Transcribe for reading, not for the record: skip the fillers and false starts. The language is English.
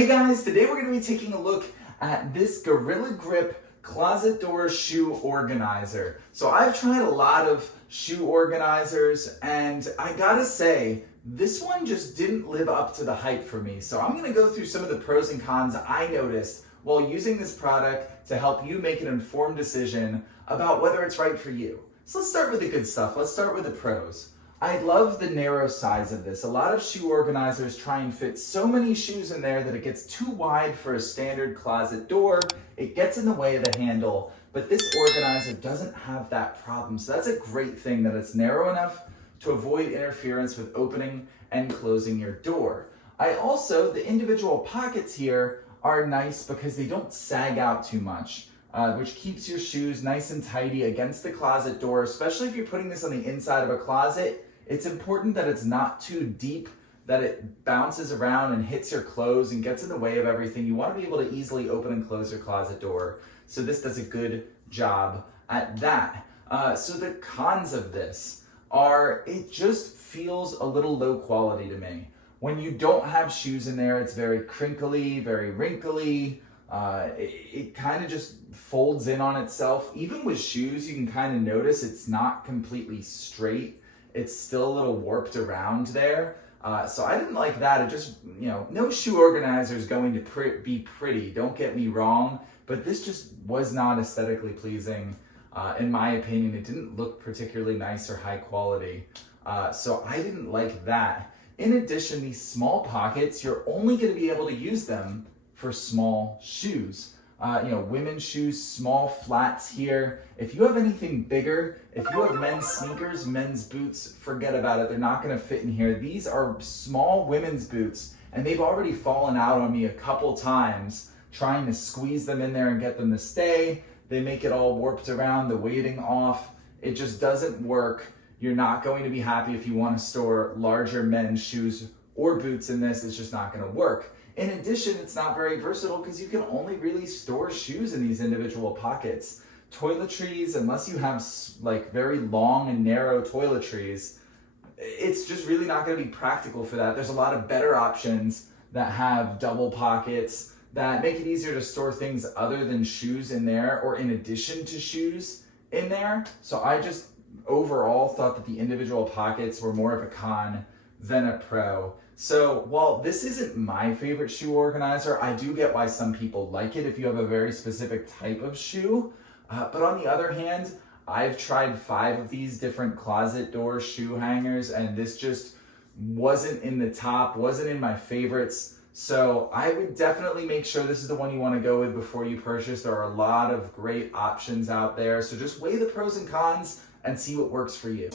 Hey guys, today we're going to be taking a look at this Gorilla Grip closet door shoe organizer. So I've tried a lot of shoe organizers and I gotta say, this one just didn't live up to the hype for me. So I'm going to go through some of the pros and cons I noticed while using this product to help you make an informed decision about whether it's right for you. So let's start with the good stuff. Let's start with the pros. I love the narrow size of this. A lot of shoe organizers try and fit so many shoes in there that it gets too wide for a standard closet door. It gets in the way of the handle, but this organizer doesn't have that problem. So that's a great thing that it's narrow enough to avoid interference with opening and closing your door. The individual pockets here are nice because they don't sag out too much. Which keeps your shoes nice and tidy against the closet door, especially if you're putting this on the inside of a closet. It's important that it's not too deep, that it bounces around and hits your clothes and gets in the way of everything. You want to be able to easily open and close your closet door. So this does a good job at that. So the cons of this are it just feels a little low quality to me. When you don't have shoes in there, it's very crinkly, very wrinkly. It kind of just folds in on itself. Even with shoes, you can kind of notice it's not completely straight. It's still a little warped around there. So I didn't like that. It just, no shoe organizer is going to be pretty, don't get me wrong, but this just was not aesthetically pleasing. In my opinion, it didn't look particularly nice or high quality. So I didn't like that. In addition, these small pockets, you're only going to be able to use them for small shoes. Women's shoes, small flats here. If you have anything bigger, if you have men's sneakers, men's boots, forget about it. They're not gonna fit in here. These are small women's boots and they've already fallen out on me a couple times trying to squeeze them in there and get them to stay. They make it all warped around, the weighting off. It just doesn't work. You're not going to be happy if you want to store larger men's shoes or boots in this. It's just not gonna work. In addition, it's not very versatile because you can only really store shoes in these individual pockets. Toiletries, unless you have like very long and narrow toiletries, it's just really not going to be practical for that. There's a lot of better options that have double pockets that make it easier to store things other than shoes in there or in addition to shoes in there. So I just overall thought that the individual pockets were more of a con than a pro. So while this isn't my favorite shoe organizer, I do get why some people like it if you have a very specific type of shoe. But on the other hand, I've tried 5 of these different closet door shoe hangers and this just wasn't in the top, wasn't in my favorites. So I would definitely make sure this is the one you want to go with before you purchase. There are a lot of great options out there. So just weigh the pros and cons and see what works for you.